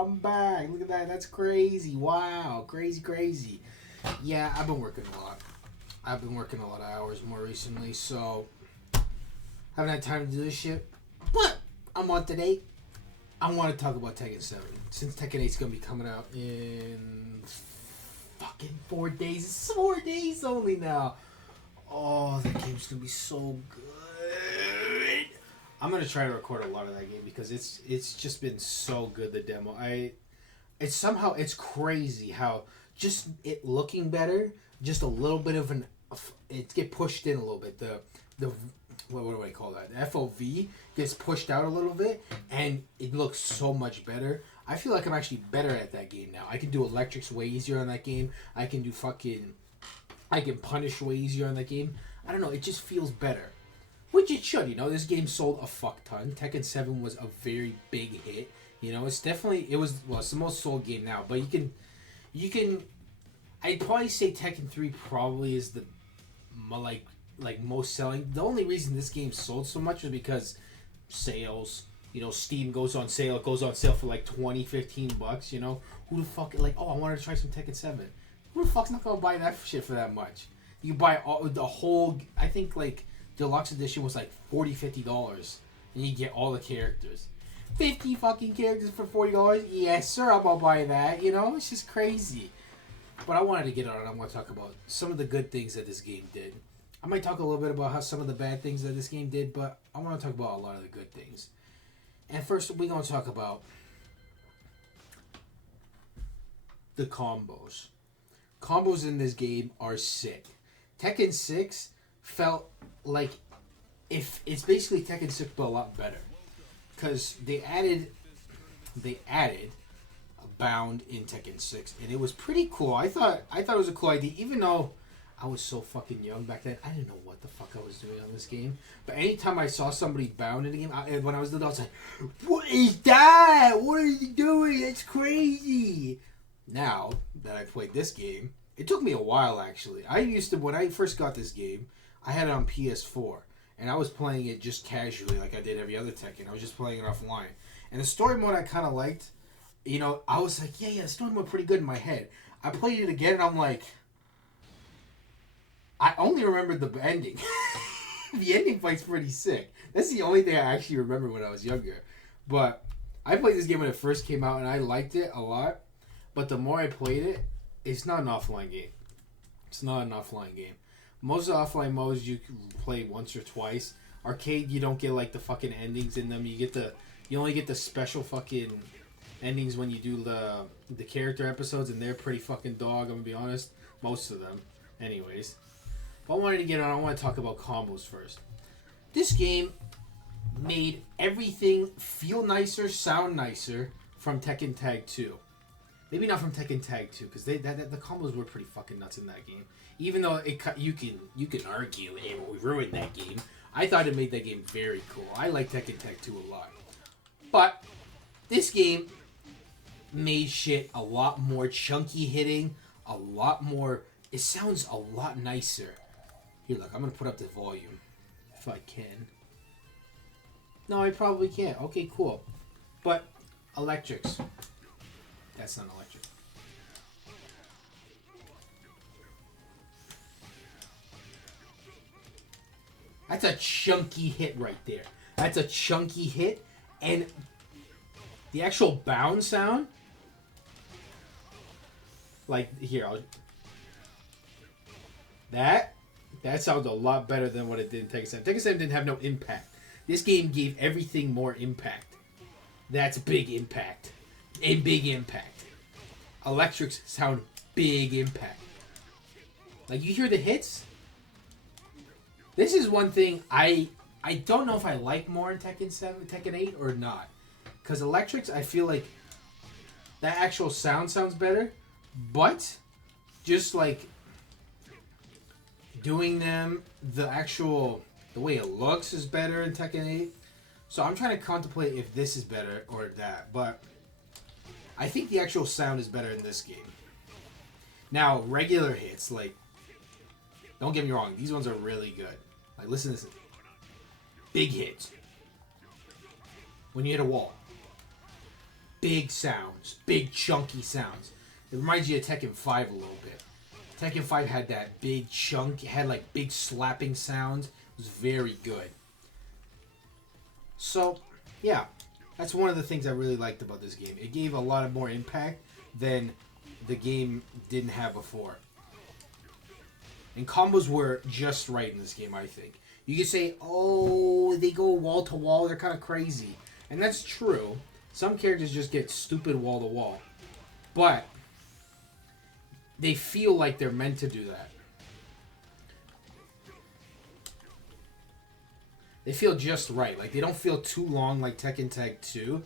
I'm back. Look at that. That's crazy. Wow. Crazy, crazy. Yeah, I've been working a lot. I've been working a lot of hours more recently, so haven't had time to do this shit. But I'm on today. I want to talk about Tekken 7. Since Tekken 8 is going to be coming out in fucking 4 days. It's 4 days only now. Oh, that game's going to be so good. I'm going to try to record a lot of that game because it's just been so good, the demo. It's crazy how just it looking better, just a little bit of it get pushed in a little bit. The what do I call that? The FOV gets pushed out a little bit, and it looks so much better. I feel like I'm actually better at that game now. I can do electrics way easier on that game. I can punish way easier on that game. I don't know. It just feels better, which it should. This game sold a fuck ton. Tekken 7 was a very big hit. It's the most sold game now. But you can. I'd probably say Tekken 3 probably is the most selling. The only reason this game sold so much was because sales. Steam goes on sale. It goes on sale for like $20-$15. Who the fuck I wanted to try some Tekken 7. Who the fuck's not gonna buy that shit for that much? You buy the whole. I think deluxe edition was like $40-$50, and you get all the characters. 50 fucking characters for $40. Yes, sir. I'm gonna buy that. It's just crazy. But I wanted to get on it. I'm gonna talk about some of the good things that this game did. I might talk a little bit about how some of the bad things that this game did, but I want to talk about a lot of the good things. And first, we're going to talk about the combos. Combos in this game are sick. Tekken 6 felt like it's basically Tekken 6 but a lot better. Because they added a bound in Tekken 6, and it was pretty cool. I thought it was a cool idea, even though I was so fucking young back then. I didn't know what the fuck I was doing on this game. But anytime I saw somebody bound in the game, when I was little, I was like, "What is that? What are you doing? It's crazy." Now that I played this game, it took me a while actually. When I first got this game, I had it on PS4, and I was playing it just casually, like I did every other Tekken. I was just playing it offline, and the story mode I kind of liked. I was like, yeah, the story mode pretty good in my head. I played it again, and I'm like, I only remembered the ending. The ending fight's pretty sick. That's the only thing I actually remember when I was younger. But I played this game when it first came out, and I liked it a lot. But the more I played it, it's not an offline game. It's not an offline game. Most of the offline modes you can play once or twice. Arcade, you don't get the fucking endings in them. You only get the special fucking endings when you do the character episodes, and they're pretty fucking dog. I'm gonna be honest. Most of them, anyways. I wanted to get on. I want to talk about combos first. This game made everything feel nicer, sound nicer from Tekken Tag 2. Maybe not from Tekken Tag 2, because the combos were pretty fucking nuts in that game. Even though you can argue it ruined that game, I thought it made that game very cool. I like Tekken Tag 2 a lot. But this game made shit a lot more chunky hitting, a lot more. It sounds a lot nicer. Here, look, I'm going to put up the volume, if I can. No, I probably can't. Okay, cool. But, electrics. That's not electric. That's a chunky hit right there. That's a chunky hit, and the actual bound sound, that sounds a lot better than what it did in Tekken 7. Tekken 7 didn't have no impact. This game gave everything more impact. That's big impact. A big impact. Electrics sound big impact. You hear the hits? This is one thing I don't know if I like more in Tekken 8 or not. Because electrics, I feel like that actual sound sounds better. But, just doing them, the way it looks is better in Tekken 8. So I'm trying to contemplate if this is better or that. But I think the actual sound is better in this game. Now, regular hits, don't get me wrong, these ones are really good. Listen to this. Big hits. When you hit a wall. big sounds, big chunky sounds. It reminds you of Tekken 5 a little bit. Tekken 5 had that big chunk, it had like big slapping sounds. It was very good. So, yeah, that's one of the things I really liked about this game. It gave a lot of more impact than the game didn't have before. And combos were just right in this game, I think. You could say, oh, they go wall to wall, they're kind of crazy. And that's true. Some characters just get stupid wall to wall. But they feel like they're meant to do that. They feel just right. Like, they don't feel too long like Tekken Tag 2.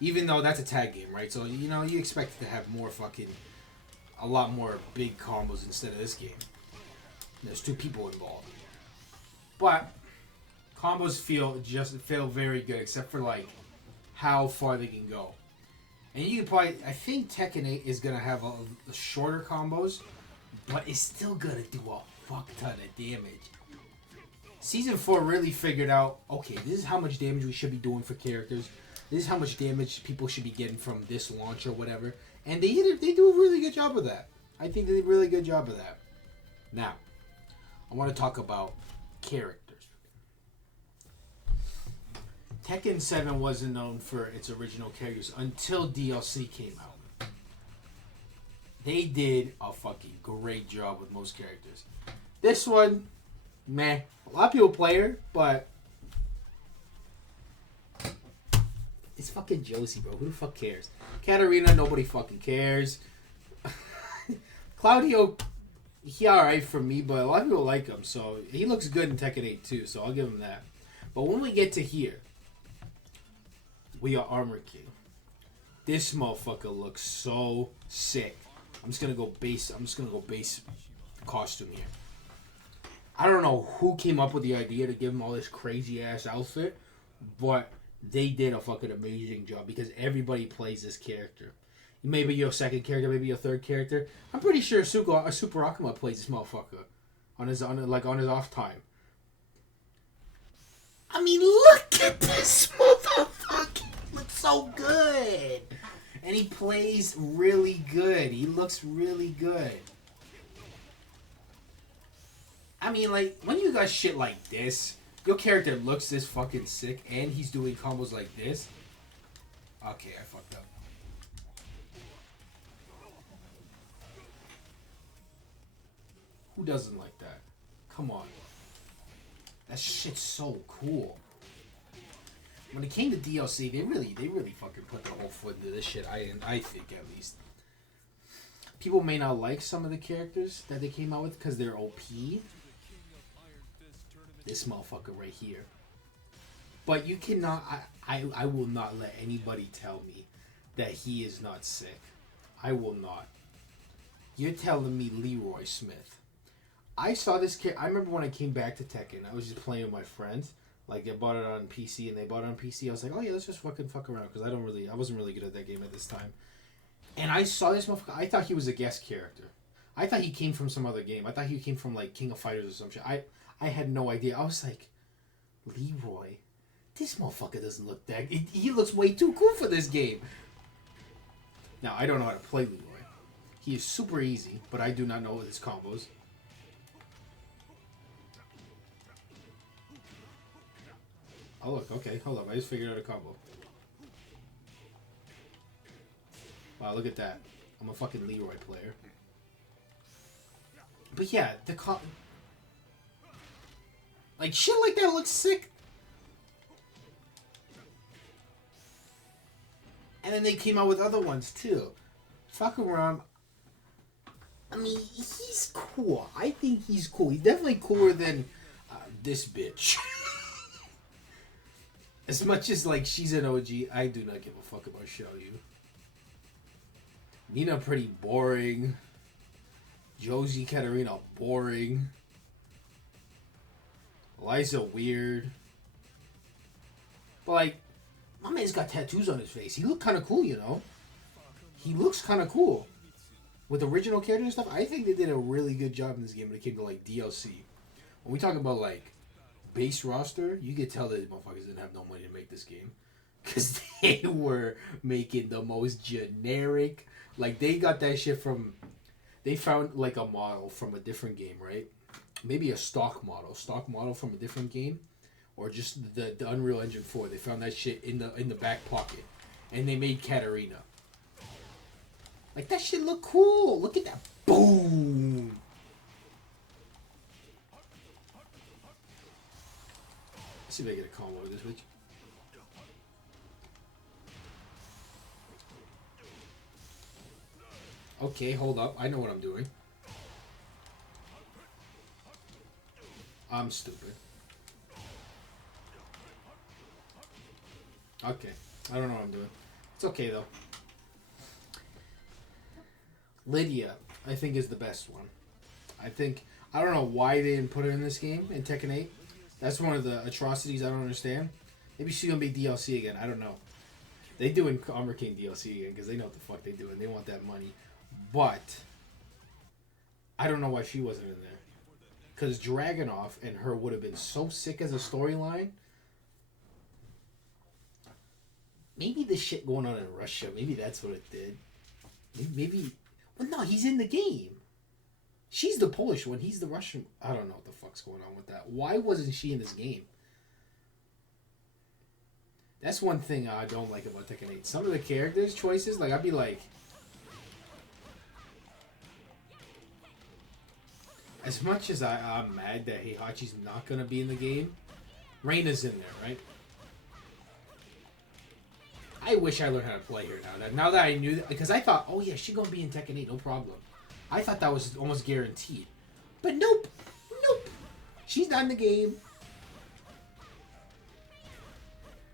Even though that's a tag game, right? So, you know, you expect it to have more fucking... a lot more big combos instead of this game. There's 2 people involved. But combos feel very good, except for like how far they can go. And you can probably, I think Tekken 8 is gonna have a shorter combos, but it's still gonna do a fuck ton of damage. Season 4 really figured out, okay, this is how much damage we should be doing for characters. This is how much damage people should be getting from this launch or whatever. And they do a really good job of that. I think they did a really good job of that. Now, I want to talk about characters. Tekken 7 wasn't known for its original characters until DLC came out. They did a fucking great job with most characters. This one, meh. A lot of people play her, but it's fucking Josie, bro. Who the fuck cares? Katarina, nobody fucking cares. Claudio, he alright for me, but a lot of people like him, so he looks good in Tekken 8 too, so I'll give him that. But when we get to here, we are Armor King. This motherfucker looks so sick. I'm just gonna go base costume here. I don't know who came up with the idea to give him all this crazy ass outfit, but they did a fucking amazing job because everybody plays this character. Maybe your second character, maybe your third character. I'm pretty sure Super Akuma plays this motherfucker on his off time. I mean, look at this motherfucker. He looks so good. And he plays really good. He looks really good. I mean, like, when you got shit like this, your character looks this fucking sick, and he's doing combos like this. Okay, I fucked up. Who doesn't like that? Come on. That shit's so cool. When it came to DLC, they really fucking put their whole foot into this shit. I think, at least. People may not like some of the characters that they came out with because they're OP. This motherfucker right here. But you cannot... I will not let anybody tell me that he is not sick. I will not. You're telling me Leroy Smith. I saw this kid. I remember when I came back to Tekken, I was just playing with my friends. Like, they bought it on PC, and they bought it on PC. I was like, oh yeah, let's just fuck around, because I wasn't really good at that game at this time. And I saw this motherfucker. I thought he was a guest character. I thought he came from some other game. I thought he came from like King of Fighters or some shit. I had no idea. I was like, Leroy, this motherfucker doesn't look that. He looks way too cool for this game. Now, I don't know how to play Leroy. He is super easy, but I do not know his combos. Oh look, okay, hold up. I just figured out a combo. Wow, look at that. I'm a fucking Leroy player. But yeah, like, shit like that looks sick. And then they came out with other ones, too. Fuck around. I mean, he's cool. I think he's cool. He's definitely cooler than this bitch. As much as, like, she's an OG, I do not give a fuck about Xiaoyu. Nina pretty boring. Josie Katarina boring. Liza weird. But, like, my man's got tattoos on his face. He looked kind of cool, you know? He looks kind of cool. With original characters and stuff, I think they did a really good job in this game when it came to, like, DLC. When we talk about, like, base roster, you could tell that motherfuckers didn't have no money to make this game. because they were making the most generic. Like they got that shit from. They found like a model from a different game, right? Maybe a stock model from a different game, or just the Unreal Engine 4. They found that shit in the back pocket, and they made Katarina. Like that shit look cool. Look at that, boom. Let's see if I get a combo with this bitch. Okay, hold up. I know what I'm doing. I'm stupid. Okay. I don't know what I'm doing. It's okay, though. Lydia, I think, is the best one. I don't know why they didn't put her in this game, in Tekken 8. That's one of the atrocities I don't understand. Maybe she's going to be DLC again. I don't know. They doing Armor King DLC again because they know what the fuck they doing. They want that money. But I don't know why she wasn't in there. Because Dragunov and her would have been so sick as a storyline. Maybe the shit going on in Russia, maybe that's what it did. Maybe... Well, no, he's in the game. She's the Polish one. He's the Russian... I don't know what the fuck's going on with that. Why wasn't she in this game? That's one thing I don't like about Tekken 8. Some of the characters' choices, like, I'd be like... As much as I'm mad that Heihachi's not going to be in the game, Reina's in there, right? I wish I learned how to play her now. Now that I knew that, because I thought, oh yeah, she's going to be in Tekken 8, no problem. I thought that was almost guaranteed. But nope. Nope. She's not in the game.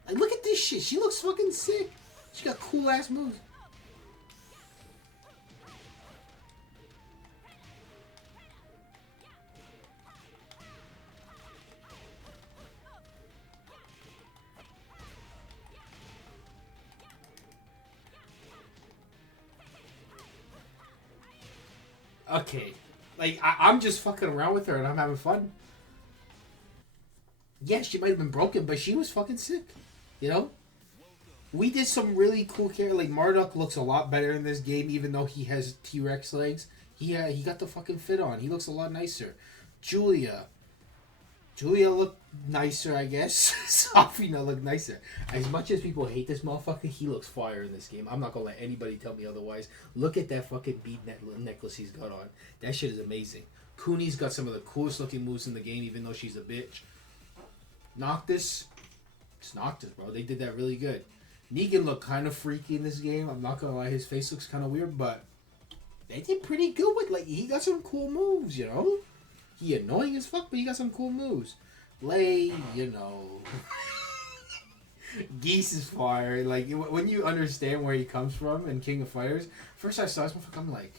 Like, look at this shit. She looks fucking sick. She got cool ass moves. Okay. Like, I'm just fucking around with her and I'm having fun. Yeah, she might have been broken, but she was fucking sick. You know? We did some really cool characters. Like, Marduk looks a lot better in this game, even though he has T-Rex legs. He got the fucking fit on. He looks a lot nicer. Julia looked nicer, I guess. Safina looked nicer. As much as people hate this motherfucker, he looks fire in this game. I'm not gonna let anybody tell me otherwise. Look at that fucking bead necklace he's got on. That shit is amazing. Kuni's got some of the coolest looking moves in the game, even though she's a bitch. Noctis, it's Noctis, bro. They did that really good. Negan looked kind of freaky in this game. I'm not gonna lie, his face looks kind of weird, but they did pretty good with, like, he got some cool moves, you know? He annoying as fuck, but he got some cool moves. Lei, you know. Geese is fire. Like, when you understand where he comes from in King of Fighters, first I saw this motherfucker, I'm like,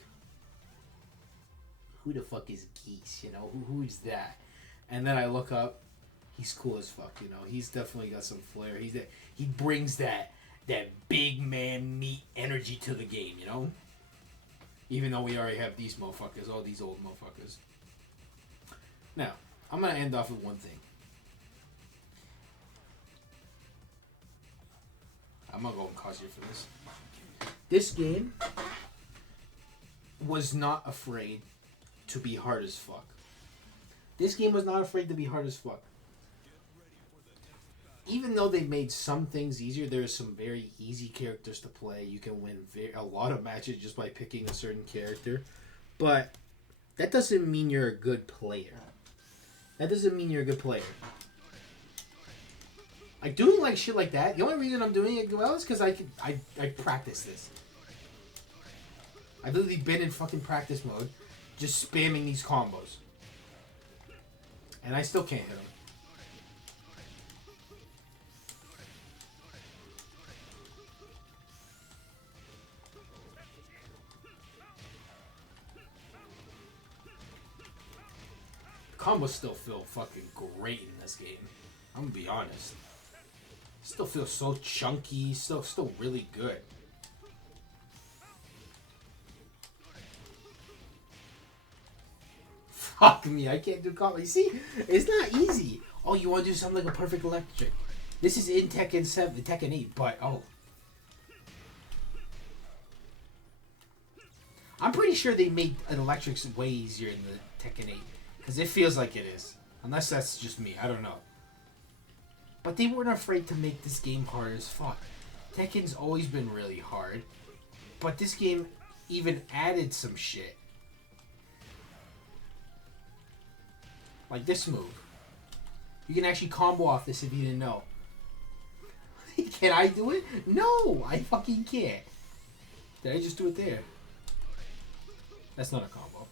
who the fuck is Geese, you know? Who's that? And then I look up, he's cool as fuck, you know? He's definitely got some flair. He brings that big man meat energy to the game, you know? Even though we already have these motherfuckers, all these old motherfuckers. Now, I'm going to end off with one thing. I'm going to go and cause you for this. This game was not afraid to be hard as fuck. This game was not afraid to be hard as fuck. Even though they made some things easier, there's some very easy characters to play. You can win a lot of matches just by picking a certain character. But that doesn't mean you're a good player. That doesn't mean you're a good player. Like, doing like shit like that, the only reason I'm doing it well is because I practice this. I've literally been in fucking practice mode, just spamming these combos. And I still can't hit them. Combos still feel fucking great in this game. I'm gonna be honest. Still feels so chunky. Still really good. Fuck me, I can't do combos. You see, it's not easy. Oh, you want to do something like a perfect electric? This is in Tekken 7, Tekken 8, but oh. I'm pretty sure they made electrics way easier in the Tekken 8. Because it feels like it is. Unless that's just me, I don't know. But they weren't afraid to make this game hard as fuck. Tekken's always been really hard. But this game even added some shit. Like this move. You can actually combo off this if you didn't know. Can I do it? No, I fucking can't. Did I just do it there? That's not a combo.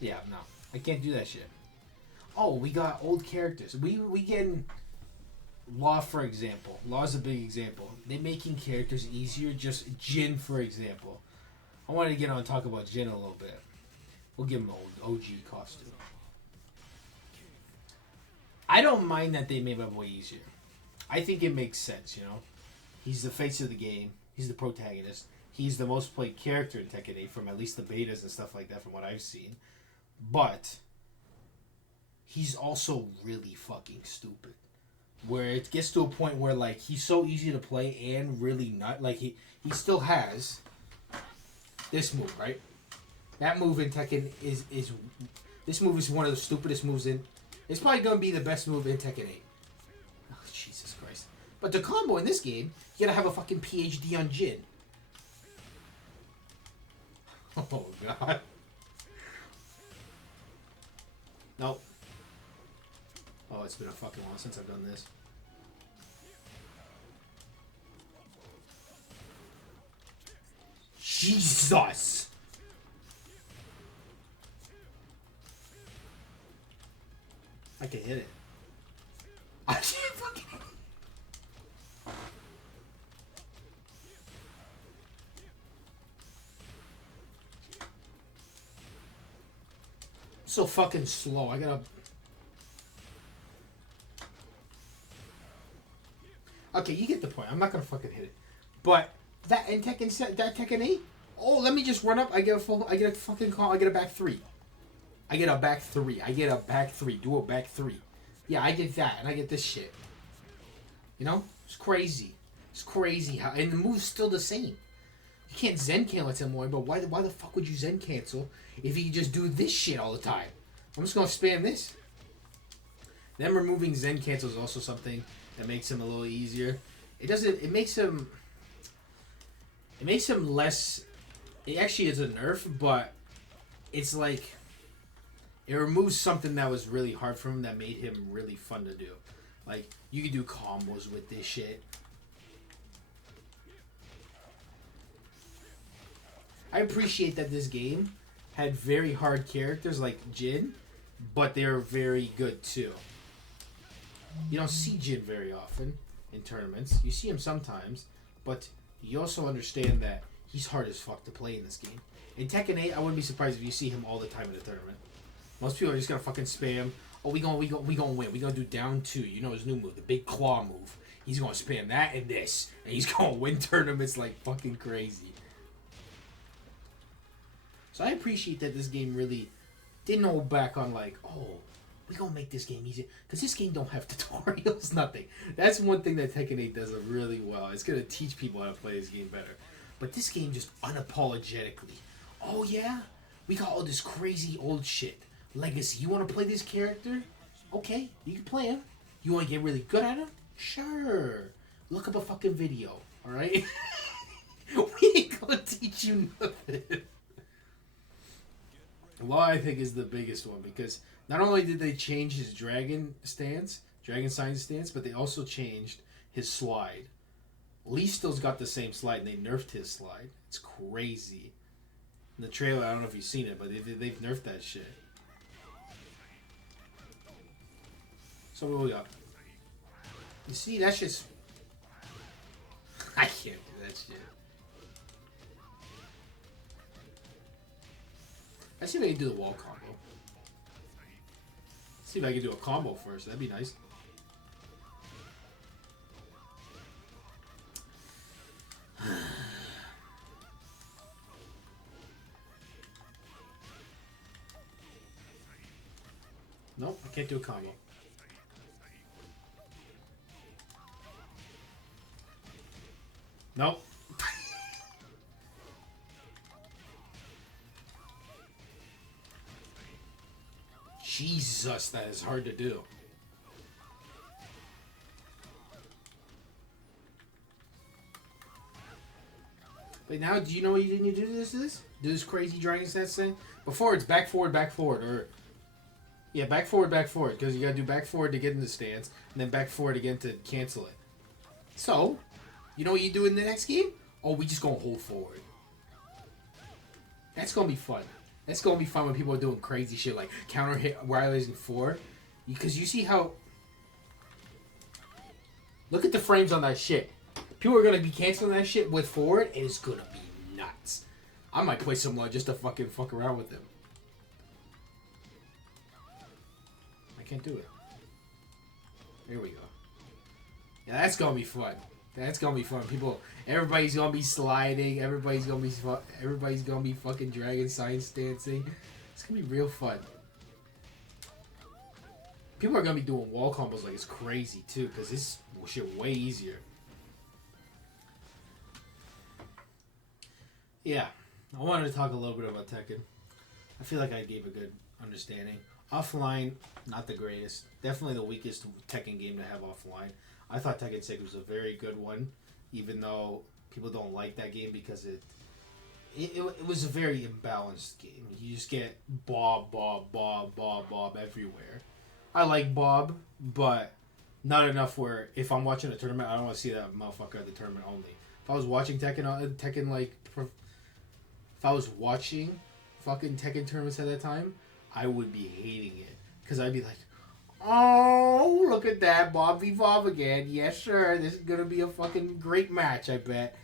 Yeah, no. I can't do that shit. Oh, we got old characters. We getting Law, for example. Law's a big example. They're making characters easier. Just Jin, for example. I wanted to get on and talk about Jin a little bit. We'll give him an old OG costume. I don't mind that they made him way easier. I think it makes sense, you know? He's the face of the game. He's the protagonist. He's the most played character in Tekken 8 from at least the betas and stuff like that from what I've seen. But he's also really fucking stupid. Where it gets to a point where like he's so easy to play and really not like he still has this move, right? That move in Tekken is this move is one of the stupidest moves in. It's probably gonna be the best move in Tekken 8. Oh, Jesus Christ. But the combo in this game, you gotta have a fucking PhD on Jin. Oh god. Nope. Oh, it's been a fucking while since I've done this. Jesus! I can hit it. I can't fucking hit it. So fucking slow. I gotta... Okay, you get the point. I'm not gonna fucking hit it. But that in Tekken 8, oh, let me just run up. I get a fucking call. I get a back 3. I get a back 3. I get a back 3. Do a back 3. Yeah, I get that, and I get this shit. You know, it's crazy. It's crazy how, and the move's still the same. You can't Zen cancel it anymore. But why the fuck would you Zen cancel if you could just do this shit all the time? I'm just gonna spam this. Them removing Zen cancel is also something that makes him a little easier. It doesn't. It makes him. It makes him less. It actually is a nerf, but it's like it removes something that was really hard for him that made him really fun to do. Like you can do combos with this shit. I appreciate that this game had very hard characters like Jin, but they're very good too. You don't see Jin very often in tournaments. You see him sometimes, but you also understand that he's hard as fuck to play in this game. In Tekken 8, I wouldn't be surprised if you see him all the time in the tournament. Most people are just gonna fucking spam. Oh, we gonna win. We gonna do down 2. You know his new move, the big claw move. He's gonna spam that and this, and he's gonna win tournaments like fucking crazy. So I appreciate that this game really didn't hold back on like, oh, we gonna make this game easy, because this game don't have tutorials, nothing. That's one thing that Tekken 8 does really well. It's gonna teach people how to play this game better. But this game just unapologetically, oh yeah, we got all this crazy old shit. Legacy, you wanna play this character? Okay, you can play him. You wanna get really good at him? Sure. Look up a fucking video, alright? We ain't gonna teach you nothing. Law, I think, is the biggest one, because not only did they change his dragon sign stance, but they also changed his slide. Lee still's got the same slide, and they nerfed his slide. It's crazy. In the trailer, I don't know if you've seen it, but they've nerfed that shit. So what we got? You see, that's just... I can't do that shit. Let's see if I can do the wall combo. See if I can do a combo first. That'd be nice. Nope, I can't do a combo. Nope. Jesus, that is hard to do. But now, do you know what you need to do Do this crazy dragon stance thing? Before, it's back forward. Or, yeah, back forward. Because you gotta do back forward to get in the stance, and then back forward again to cancel it. So, you know what you do in the next game? Oh, we just gonna hold forward. That's gonna be fun. That's gonna be fun when people are doing crazy shit like counter hit wireless in 4. Because you see how... Look at the frames on that shit. People are gonna be canceling that shit with forward, and it's gonna be nuts. I might play some just to fucking fuck around with them. I can't do it. Here we go. Yeah, that's gonna be fun. That's gonna be fun. Everybody's gonna be sliding. Everybody's gonna be fucking dragon science dancing. It's gonna be real fun. People are gonna be doing wall combos like it's crazy too, because this shit way easier. Yeah, I wanted to talk a little bit about Tekken. I feel like I gave a good understanding. Offline, not the greatest. Definitely the weakest Tekken game to have offline. I thought Tekken 6 was a very good one, even though people don't like that game because it was a very imbalanced game. You just get Bob everywhere. I like Bob, but not enough where if I'm watching a tournament, I don't want to see that motherfucker at the tournament only. If I was watching Tekken like... If I was watching fucking Tekken tournaments at that time, I would be hating it. Because I'd be like, oh, look at that. Bob v. Bob again. Yes, sir. This is going to be a fucking great match, I bet.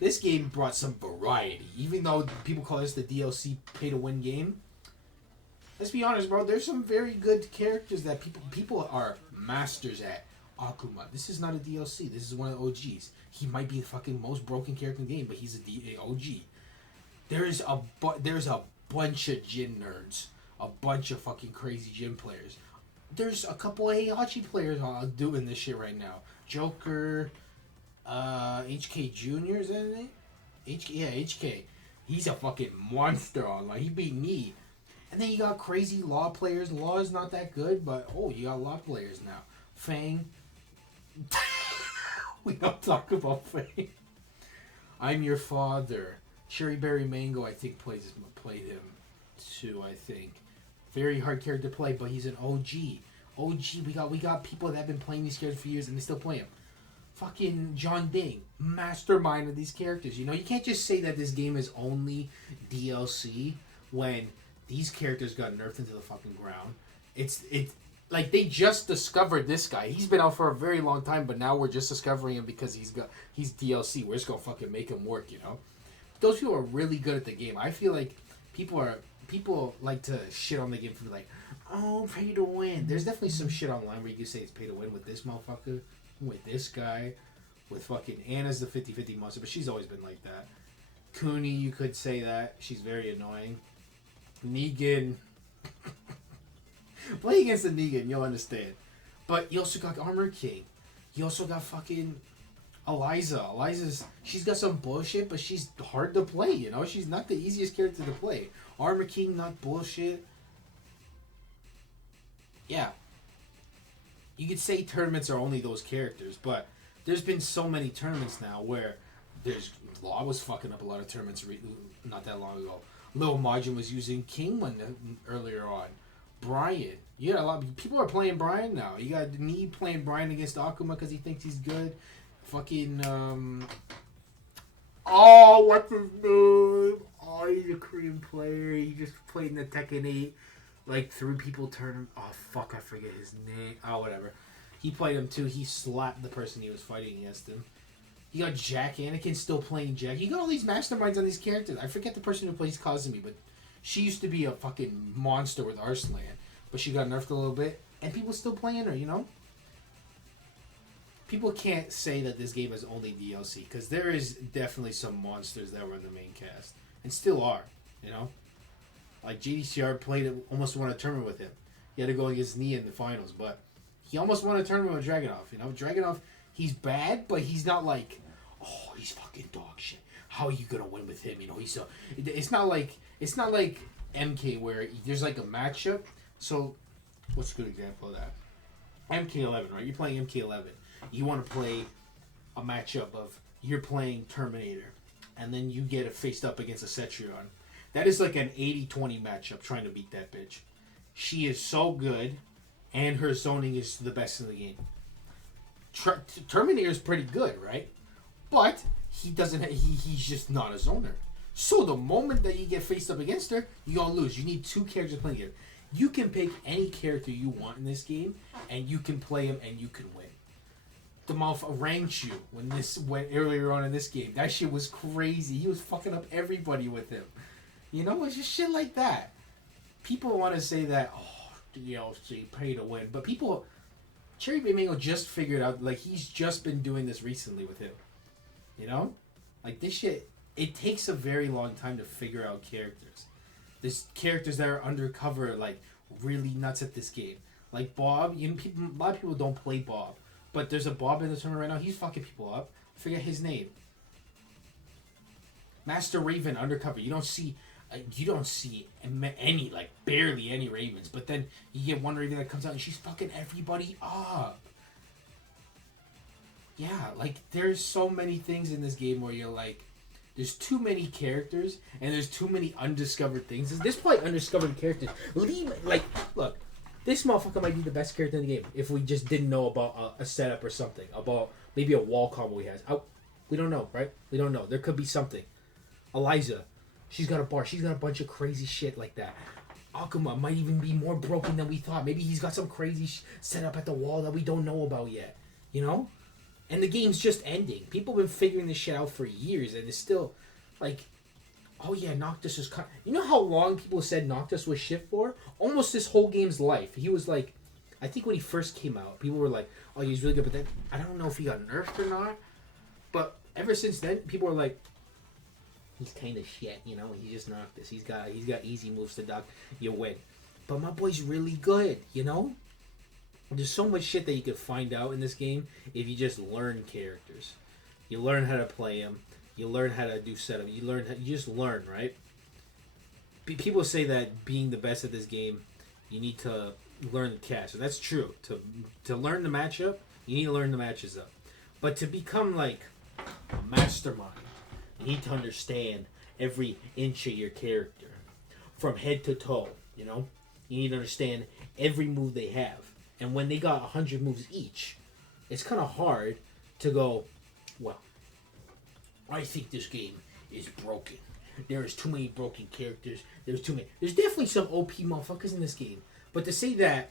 This game brought some variety. Even though people call this the DLC pay-to-win game. Let's be honest, bro. There's some very good characters that people are masters at. Akuma. This is not a DLC. This is one of the OGs. He might be the fucking most broken character in the game, but he's a OG. There's a bunch of Jin nerds. A bunch of fucking crazy Jin players. There's a couple of Heihachi players doing this shit right now. Joker, HK Jr. is that his name? HK. He's a fucking monster online. He beat me. And then you got crazy Law players. Law is not that good, but you got Law players now. Fang. We don't talk about Fang. I'm Your Father. Cherry Berry Mango, I think, played him too, I think. Very hard character to play, but he's an OG. We got people that have been playing these characters for years and they still play him. Fucking John Ding, mastermind of these characters. You know, you can't just say that this game is only DLC when these characters got nerfed into the fucking ground. It's like they just discovered this guy. He's been out for a very long time, but now we're just discovering him because he's DLC. We're just gonna fucking make him work, you know? Those people are really good at the game. I feel like people like to shit on the game for like, oh, pay to win. There's definitely some shit online where you can say it's pay to win with this motherfucker, with this guy, with fucking Anna's the 50-50 monster, but she's always been like that. Cooney, you could say that. She's very annoying. Negan. Play against the Negan, you'll understand. But you also got Armor King. You also got fucking Eliza. She's got some bullshit, but she's hard to play, you know? She's not the easiest character to play. Armor King, not bullshit. Yeah. You could say tournaments are only those characters, but there's been so many tournaments now where Law was fucking up a lot of tournaments not that long ago. Lil Majin was using King earlier on. Brian. Yeah, a lot of people are playing Brian now. You got me playing Brian against Akuma because he thinks he's good. Fucking, what's his name? Oh, he's a Korean player. He just played in the Tekken 8, like, 3 people tournament. Oh, fuck, I forget his name. Oh, whatever. He played him, too. He slapped the person he was fighting against him. You got Jack. Anakin's still playing Jack. You got all these masterminds on these characters. I forget the person who plays Kazumi, but she used to be a fucking monster with Arslan. But she got nerfed a little bit. And people still playing her, you know? People can't say that this game is only DLC. Because there is definitely some monsters that were in the main cast. And still are, you know? Like JDCR almost won a tournament with him. He had to go against Nia in the finals. But he almost won a tournament with Dragunov, you know? Dragunov, he's bad, but he's not like, oh, he's fucking dog shit. How are you gonna win with him? You know, he's so. It's not like MK where there's like a matchup. So, what's a good example of that? MK11, right? You're playing MK11. You want to play a matchup of you're playing Terminator, and then you get it faced up against a Cetrion. That is like an 80-20 matchup trying to beat that bitch. She is so good, and her zoning is the best in the game. Terminator is pretty good, right? But he doesn't. He's just not a zoner. So the moment that you get faced up against her, you're gonna lose. You need two characters playing together. You can pick any character you want in this game, and you can play him, and you can win. The motherfucker ranked you when this went earlier on in this game. That shit was crazy. He was fucking up everybody with him. You know, it's just shit like that. People want to say that, oh, you know, so you pay to win, but people, Cherry Mango just figured out, like, he's just been doing this recently with him. You know, like this shit. It takes a very long time to figure out characters. There's characters that are undercover, like really nuts at this game. Like Bob, a lot of people don't play Bob, but there's a Bob in the tournament right now. He's fucking people up. I forget his name. Master Raven undercover. You don't see any, like barely any Ravens, but then you get one Raven that comes out and she's fucking everybody up. Yeah, like there's so many things in this game where you're like, there's too many characters and there's too many undiscovered things. There's probably undiscovered characters. Look, this motherfucker might be the best character in the game if we just didn't know about a setup or something, about maybe a wall combo he has. We don't know, right? We don't know. There could be something. Eliza, she's got a bar. She's got a bunch of crazy shit like that. Akuma might even be more broken than we thought. Maybe he's got some crazy setup at the wall that we don't know about yet. You know? And the game's just ending. People have been figuring this shit out for years, and it's still, like, oh yeah, Noctis is kind. You know how long people said Noctis was shit for? Almost this whole game's life. He was like, I think when he first came out, people were like, oh, he's really good, but then I don't know if he got nerfed or not. But ever since then, people are like, he's kind of shit, you know. He's just Noctis. He's got easy moves to duck. You win. But my boy's really good, you know. There's so much shit that you can find out in this game if you just learn characters. You learn how to play them. You learn how to do setup. You just learn, right? People say that being the best at this game, you need to learn the cast. So that's true. To learn the matchup, you need to learn the matches up. But to become like a mastermind, you need to understand every inch of your character, from head to toe. You know, you need to understand every move they have. And when they got 100 moves each, it's kind of hard to go, well, I think this game is broken. There's too many broken characters. There's definitely some OP motherfuckers in this game. But to say that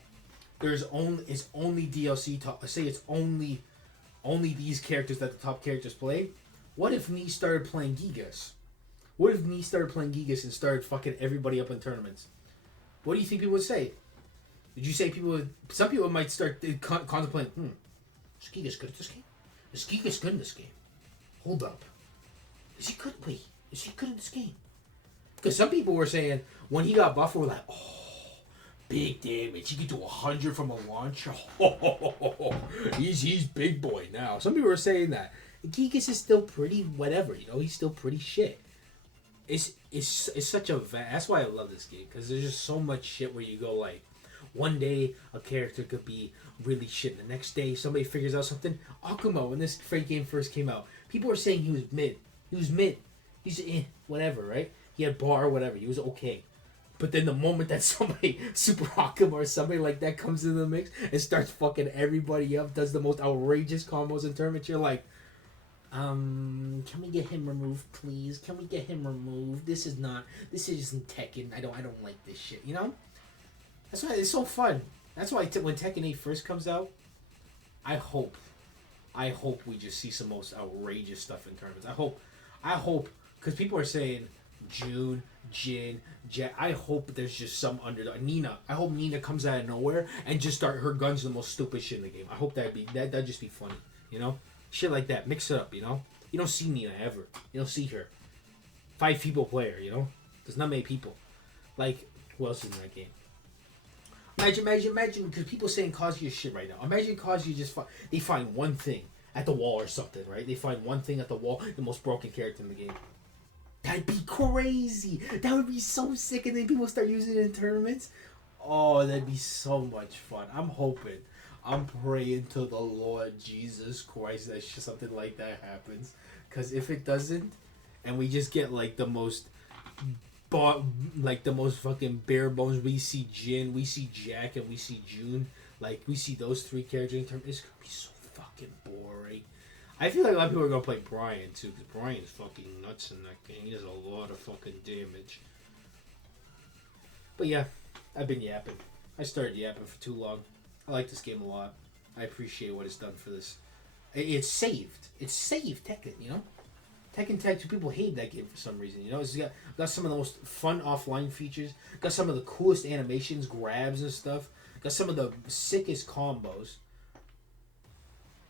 it's only DLC, say it's only these characters that the top characters play, what if me started playing Gigas? What if me started playing Gigas and started fucking everybody up in tournaments? What do you think people would say? Did you say some people might start contemplating, is Gigas good at this game? Is Gigas good in this game? Hold up. Is he good? Wait, is he good in this game? Because some people were saying, when he got buffed, we're like, oh, big damage. He can do 100 from a launch. Oh, he's big boy now. Some people were saying that. Gigas is still pretty whatever, you know? He's still pretty shit. It's such a... That's why I love this game, because there's just so much shit where you go like, one day a character could be really shit. The next day somebody figures out something. Akuma, when this game first came out, people were saying he was mid. He's whatever, right? He had bar, whatever. He was okay. But then the moment that somebody, Super Akuma or somebody like that comes into the mix and starts fucking everybody up, does the most outrageous combos in tournaments, you're like, can we get him removed, please? Can we get him removed? This isn't Tekken. I don't like this shit, you know? That's why it's so fun. That's why when Tekken 8 first comes out, I hope we just see some most outrageous stuff in tournaments. I hope, because people are saying June, Jin, Jet. I hope there's just some underdog. Nina. I hope Nina comes out of nowhere and just start her guns the most stupid shit in the game. I hope that'd just be funny, you know? Shit like that. Mix it up, you know? You don't see Nina ever. You don't see her. 5 people player, you know? There's not many people. Like, who else is in that game? Imagine, because people saying Kazuya shit right now. Imagine Kazuya they find one thing, at the wall or something, right? They find one thing at the wall, the most broken character in the game. That'd be crazy. That would be so sick, and then people start using it in tournaments. Oh, that'd be so much fun. I'm hoping. I'm praying to the Lord Jesus Christ that something like that happens. Because if it doesn't, and we just get like the most, like the most fucking bare bones. We see Jin, we see Jack, and we see June. Like we see those three characters in terms. It's gonna be so fucking boring. I feel like a lot of people are gonna play Brian too, because Brian's fucking nuts in that game. He does a lot of fucking damage. But yeah, I've been yapping. I started yapping for too long. I like this game a lot. I appreciate what it's done for this. It's saved. It's saved Tekken, you know? Tekken Tag 2, people hate that game for some reason, you know? It's got some of the most fun offline features. Got some of the coolest animations, grabs and stuff. Got some of the sickest combos.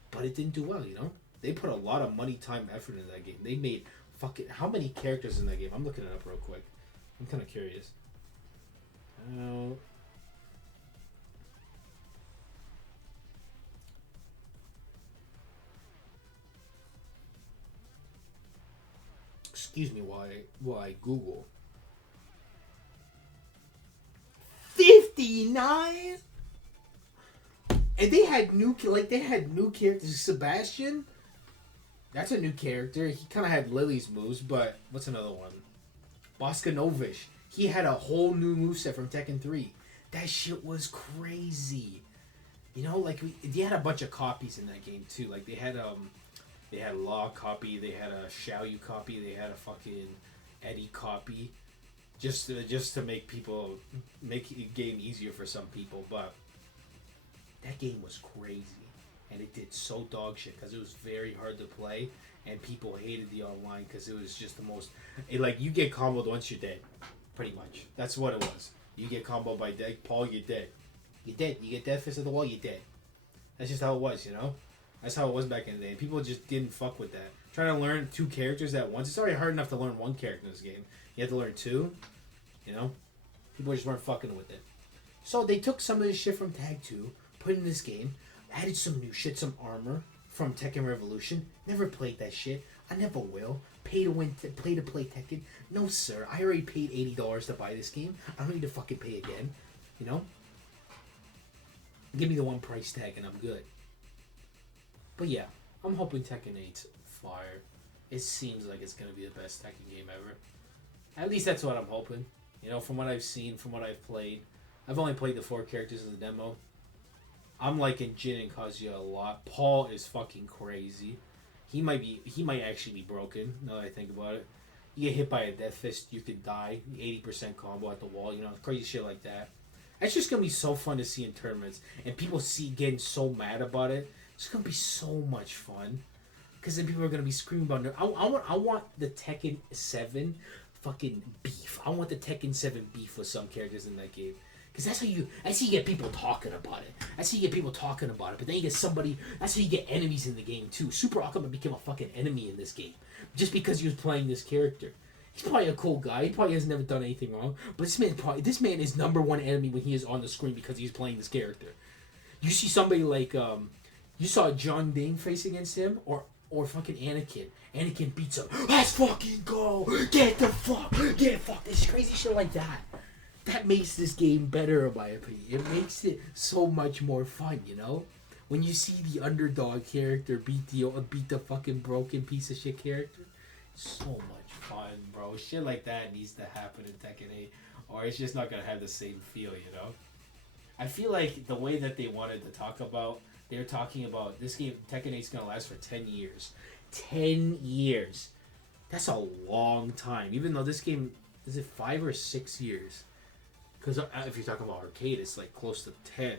But it didn't do well, you know? They put a lot of money, time, effort into that game. They made fucking... How many characters in that game? I'm looking it up real quick. I'm kind of curious. Excuse me while I Google. 59. And they had new characters. Sebastian, that's a new character. He kind of had Lily's moves, but what's another one? Boskanovich. He had a whole new moveset from Tekken 3. That shit was crazy. You know, like they had a bunch of copies in that game too. Like they had Law copy, they had a Xiaoyu copy, they had a fucking Eddie copy, just to make the game easier for some people. But that game was crazy, and it did so dog shit because it was very hard to play, and people hated the online because it was just the most. Like you get comboed once you're dead, pretty much. That's what it was. You get comboed by Paul, you're dead. You're dead. You get dead fist at the wall, you're dead. That's just how it was, you know. That's how it was back in the day. People just didn't fuck with that. Trying to learn two characters at once. It's already hard enough to learn one character in this game. You have to learn two. You know? People just weren't fucking with it. So they took some of this shit from Tag 2, put it in this game, added some new shit, some armor from Tekken Revolution. Never played that shit. I never will. Pay to play Tekken. No, sir. I already paid $80 to buy this game. I don't need to fucking pay again. You know? Give me the one price tag and I'm good. But yeah, I'm hoping Tekken 8's fire. It seems like it's going to be the best Tekken game ever. At least that's what I'm hoping. You know, from what I've seen, from what I've played. I've only played the 4 characters in the demo. I'm liking Jin and Kazuya a lot. Paul is fucking crazy. He might actually be broken, now that I think about it. You get hit by a death fist, you could die. 80% combo at the wall, you know, crazy shit like that. It's just going to be so fun to see in tournaments. And people getting so mad about it. It's going to be so much fun. Because then people are going to be screaming about it. I want the Tekken 7 fucking beef. I want the Tekken 7 beef with some characters in that game. Because that's how you get people talking about it. That's how you get people talking about it. But then you get that's how you get enemies in the game too. Super Akuma became a fucking enemy in this game. Just because he was playing this character. He's probably a cool guy. He probably has never done anything wrong. But this man is number one enemy when he is on the screen because he's playing this character. You see somebody like you saw John Dane face against him or fucking Anakin. Anakin beats him. Let's fucking go. Get fuck. This crazy shit like that. That makes this game better in my opinion. It makes it so much more fun, you know? When you see the underdog character beat the fucking broken piece of shit character. So much fun, bro. Shit like that needs to happen in Tekken 8, or it's just not gonna have the same feel, you know. I feel like the way that they wanted to talk about, they're talking about this game. Tekken 8 is gonna last for 10 years. 10 years. That's a long time. Even though this game is it 5 or 6 years? Because if you're talking about arcade, it's like close to 10.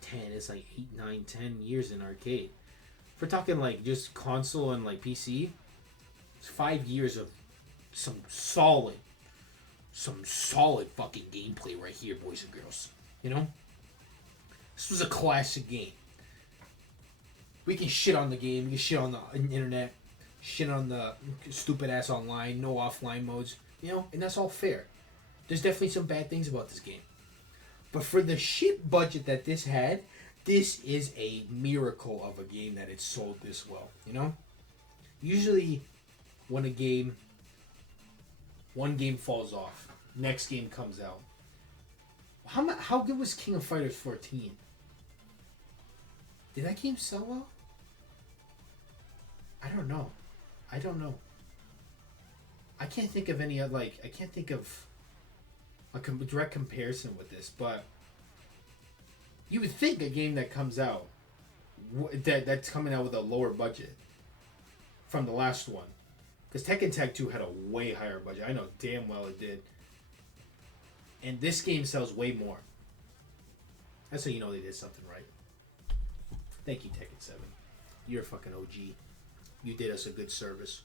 10 is like 8, 9, 10 years in arcade. If we're talking like just console and like PC, it's 5 years of some solid fucking gameplay right here, boys and girls. You know? This was a classic game. We can shit on the game, we can shit on the internet, shit on the stupid ass online, no offline modes, you know, and that's all fair. There's definitely some bad things about this game. But for the shit budget that this had, this is a miracle of a game that it's sold this well. You know, usually when one game falls off, next game comes out. How good was King of Fighters 14? Did that game sell well? I don't know. I can't think of any I can't think of a direct comparison with this, but you would think a game that comes out that's coming out with a lower budget from the last one, because Tekken Tag 2 had a way higher budget. I know damn well it did, and this game sells way more. That's how you know they did something right. Thank you, Tekken 7. You're a fucking OG. You did us a good service.